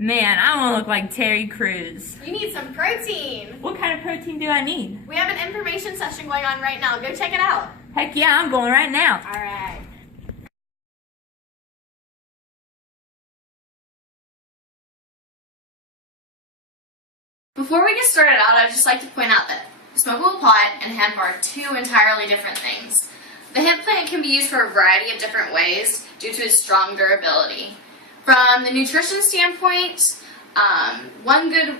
Man, I want to look like Terry Crews. You need some protein. What kind of protein do I need? We have an information session going on right now. Go check it out. Heck yeah, I'm going right now. All right. Before we get started out, I'd just like to point out that smokable pot and hemp are two entirely different things. The hemp plant can be used for a variety of different ways due to its strong durability. From the nutrition standpoint, one good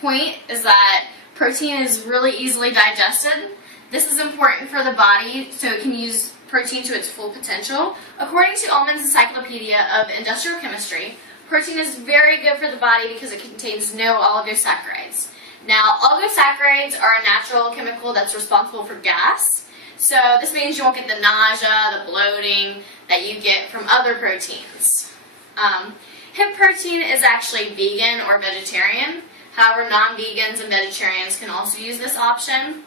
point is that protein is really easily digested. This is important for the body so it can use protein to its full potential. According to Ullman's Encyclopedia of Industrial Chemistry, protein is very good for the body because it contains no oligosaccharides. Now, oligosaccharides are a natural chemical that's responsible for gas. So this means you won't get the nausea, the bloating that you get from other proteins. Hemp protein is actually vegan or vegetarian. However, non-vegans and vegetarians can also use this option.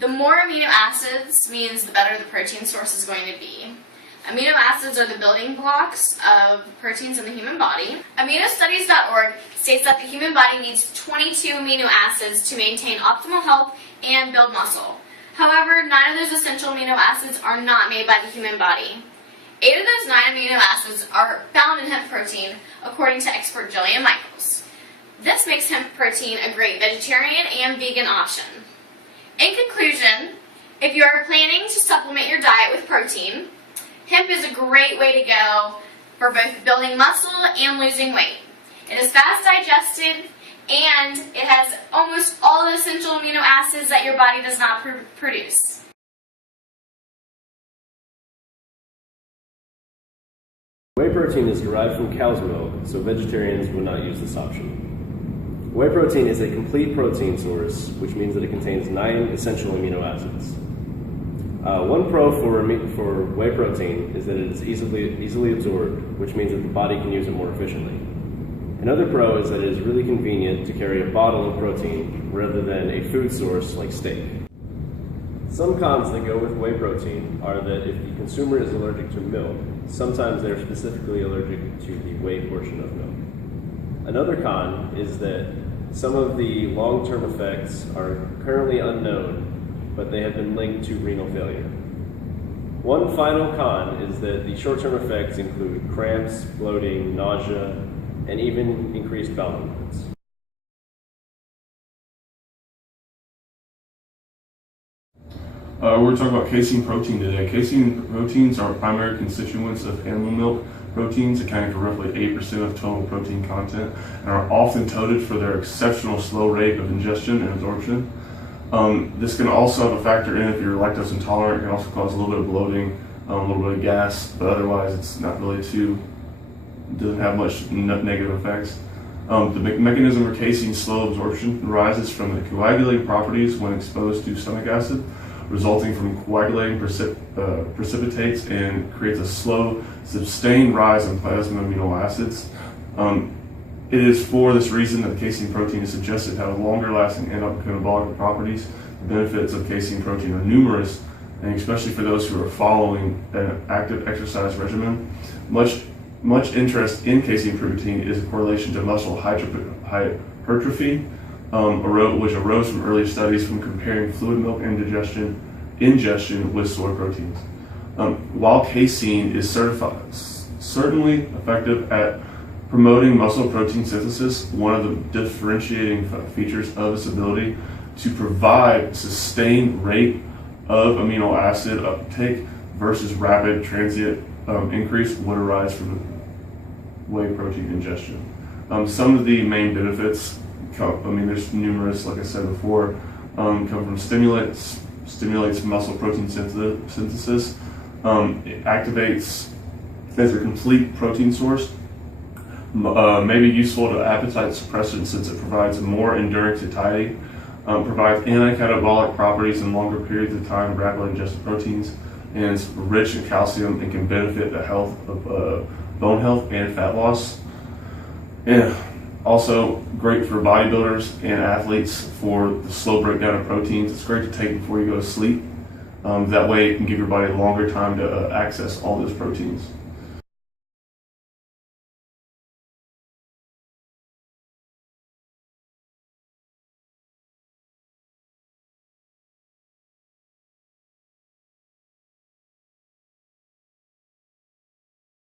The more amino acids means the better the protein source is going to be. Amino acids are the building blocks of proteins in the human body. AminoStudies.org states that the human body needs 22 amino acids to maintain optimal health and build muscle. However, 9 of those essential amino acids are not made by the human body. 8 of those 9 amino acids are found in hemp protein, according to expert Jillian Michaels. This makes hemp protein a great vegetarian and vegan option. In conclusion, if you are planning to supplement your diet with protein, hemp is a great way to go for both building muscle and losing weight. It is fast digested, and it has almost all the essential amino acids that your body does not produce. Whey protein is derived from cow's milk, so vegetarians would not use this option. Whey protein is a complete protein source, which means that it contains 9 essential amino acids. One pro for whey protein is that it is easily absorbed, which means that the body can use it more efficiently. Another pro is that it is really convenient to carry a bottle of protein rather than a food source like steak. Some cons that go with whey protein are that if the consumer is allergic to milk, sometimes they're specifically allergic to the whey portion of milk. Another con is that some of the long-term effects are currently unknown, but they have been linked to renal failure. One final con is that the short-term effects include cramps, bloating, nausea, and even increased bowel movements. We're talking about casein protein today. Casein proteins are primary constituents of animal milk proteins, accounting for roughly 8% of total protein content, and are often touted for their exceptional slow rate of ingestion and absorption. This can also have a factor in if you're lactose intolerant. It can also cause a little bit of bloating, a little bit of gas, but otherwise it's not really doesn't have much negative effects. The mechanism for casein slow absorption arises from the coagulating properties when exposed to stomach acid, resulting from coagulating precipitates, and creates a slow, sustained rise in plasma amino acids. It is for this reason that casein protein is suggested to have longer-lasting anabolic properties. The benefits of casein protein are numerous, and especially for those who are following an active exercise regimen. Much interest in casein protein is a correlation to muscle hypertrophy, which arose from early studies from comparing fluid milk ingestion with soy proteins. While casein is certainly effective at promoting muscle protein synthesis, one of the differentiating features of its ability to provide sustained rate of amino acid uptake versus rapid transient increase would arise from whey protein ingestion. Some of the main benefits, there's numerous, like I said before, come from stimulates muscle protein synthesis, it activates as a complete protein source, may be useful to appetite suppressant since it provides more enduring satiety, provides anti-catabolic properties in longer periods of time of rapidly ingested proteins, and is rich in calcium and can benefit the health of bone health and fat loss. And also great for bodybuilders and athletes for the slow breakdown of proteins. It's great to take before you go to sleep. That way it can give your body a longer time to access all those proteins.